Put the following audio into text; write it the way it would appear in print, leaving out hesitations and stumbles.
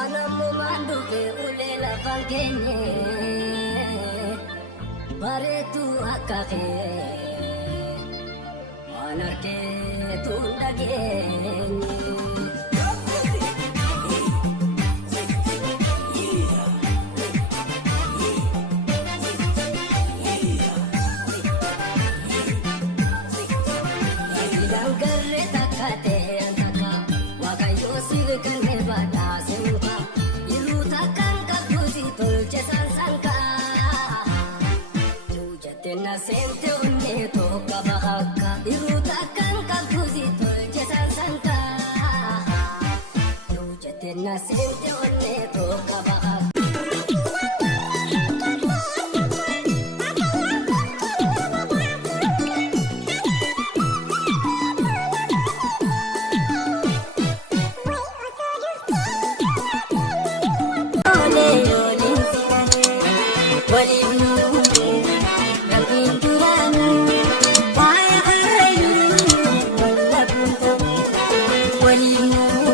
Anamu manduke ulela fangenye baretu akake anarke tundagenye Sente unne to kabaka iruta kan kabuzi to jesan santa Jete na sente unne to kabaka When you